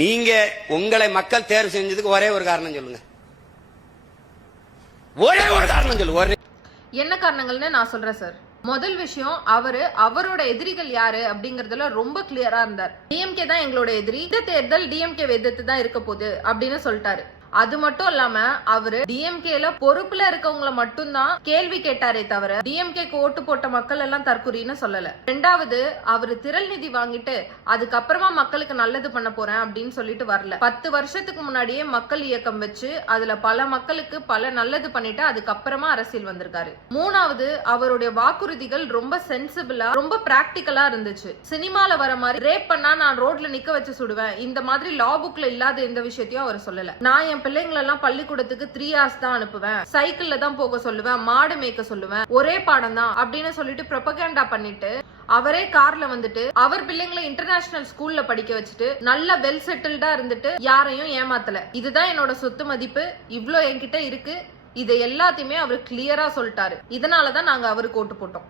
நீங்க உங்களை மக்கள் தேர்வு செஞ்சதுக்கு ஒரே ஒரு காரணம் சொல்லுங்க. ஒரே ஒரு காரணம் சொல்லுங்க. என்ன காரணங்கள்னு நான் சொல்றேன் சார். முதல் விஷயம், அவரோட எதிரிகள் யாரு அப்படிங்கறதுல ரொம்ப கிளியரா இருந்தார். டிஎம்கே தான் எங்களோட எதிரி, இந்த தேர்தல் டிஎம்கே எதிர்த்து தான் இருக்க போகுது அப்படின்னு சொல்லிட்டாரு. அது மட்டும் இல்லாம அவரு டிஎம்கேல பொறுப்புல இருக்கவங்களை மட்டும்தான் கேள்வி கேட்டாரே தவிர டிஎம்கேக்கு ஓட்டு போட்ட மக்கள் எல்லாம் தற்குறின்னு சொல்லல. ரெண்டாவது, அவரு திரள் நிதி வாங்கிட்டு அதுக்கப்புறமா மக்களுக்கு நல்லது பண்ண போறேன் அப்படின்னு சொல்லிட்டு வரல. 10 வருஷத்துக்கு முன்னாடியே மக்கள் இயக்கம் வச்சு அதுல பல மக்களுக்கு பல நல்லது பண்ணிட்டு அதுக்கப்புறமா அரசியல் வந்திருக்காரு. மூணாவது, அவருடைய வாக்குறுதிகள் ரொம்ப சென்சிபிளா ரொம்ப பிராக்டிக்கலா இருந்துச்சு. சினிமால வர மாதிரி ரேப் பண்ணா நான் ரோட்ல நிக்க வச்சு சுடுவேன், இந்த மாதிரி லா புக்ல இல்லாத எந்த விஷயத்தையும் அவர் சொல்லல. நான் என் பிள்ளைங்களை எல்லாம் பள்ளிக்கூடத்துக்கு 3 hours தான் அனுப்புவேன், சைக்கிள்ல தான் போக சொல்லுவேன், மாடு மேய்க்க சொல்லுவேன், ஒரே பாடம் தான் அப்படின்னு சொல்லிட்டு ப்ரொபகண்டா பண்ணிட்டு அவரே கார்ல வந்துட்டு அவர் பிள்ளைங்களை இன்டர்நேஷனல் ஸ்கூல்ல படிக்க வச்சுட்டு நல்ல வெல் செட்டில்டா இருந்துட்டு யாரையும் ஏமாத்தல. இதுதான் என்னோட சொத்து மதிப்பு, இவ்ளோ என்கிட்ட இருக்கு, இதை எல்லாத்தையுமே அவர் கிளியரா சொல்லிட்டாரு. இதனாலதான் நாங்க அவருக்கு ஓட்டு போட்டோம்.